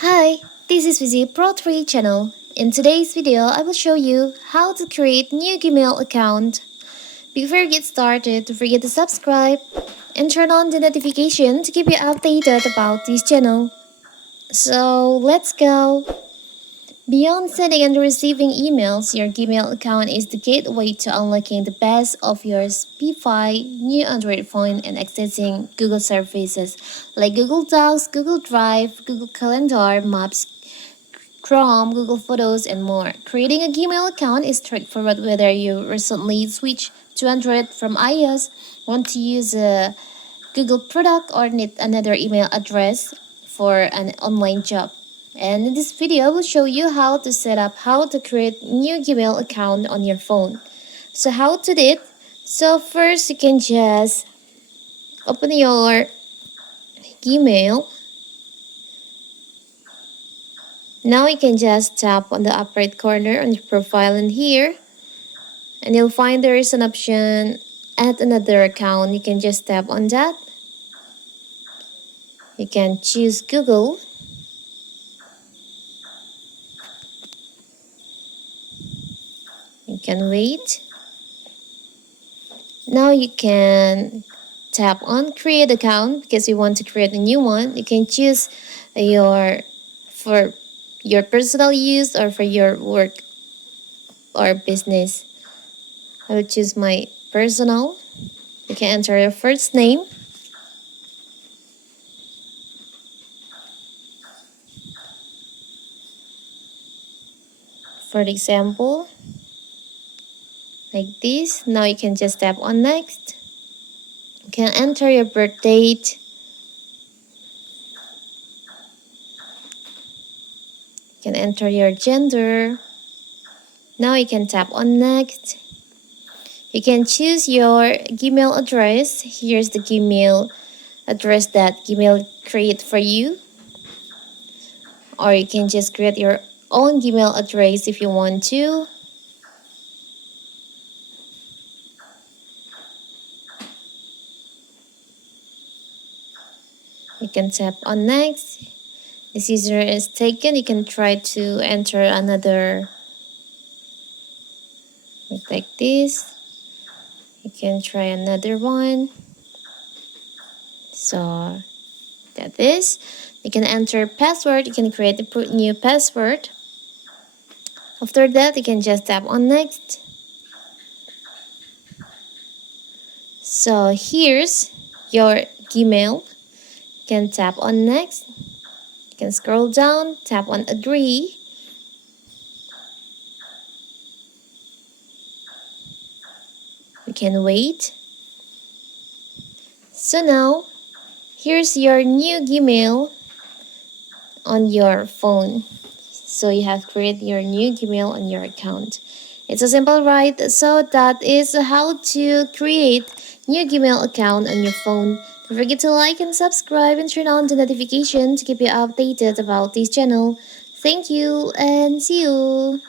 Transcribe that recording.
Hi, this is Vizi Pro 3 channel. In today's video, I will show you how to create new Gmail account. Before you get started, don't forget to subscribe and turn on the notification to keep you updated about this channel. So let's go. Beyond sending and receiving emails, your Gmail account is the gateway to unlocking the best of your Pi new Android phone and accessing Google services like Google Docs, Google Drive, Google Calendar, Maps, Chrome, Google Photos, and more. Creating a Gmail account is straightforward whether you recently switched to Android from iOS, want to use a Google product, or need another email address for an online job. And in this video, I will show you how to create new Gmail account on your phone. So how to do it? So first you can just open your Gmail. Now you can just tap on the upper right corner on your profile in here, and you'll find there is an option add another account. You can just tap on that. You can choose Google. You can wait. Now you can tap on create account because you want to create a new one. You can choose for your personal use or for your work or business. I will choose my personal. You can enter your first name, for example, like this. Now you can just tap on next. You can enter your birth date. You can enter your gender. Now you can tap on next. You can choose your Gmail address. Here's the Gmail address that Gmail create for you. Or you can just create your own Gmail address if you want to. You can tap on next. This user is taken. You can try to enter another like this. You can try another one. So that is. You can enter password. You can create a new password. After that, you can just tap on next. So here's your Gmail. You can tap on next. You can scroll down, tap on agree. You can wait. So now, here's your new Gmail on your phone. So you have created your new Gmail on your account. It's a simple, right? So that is how to create new Gmail account on your phone. Don't forget to like and subscribe and turn on the notification to keep you updated about this channel. Thank you and see you.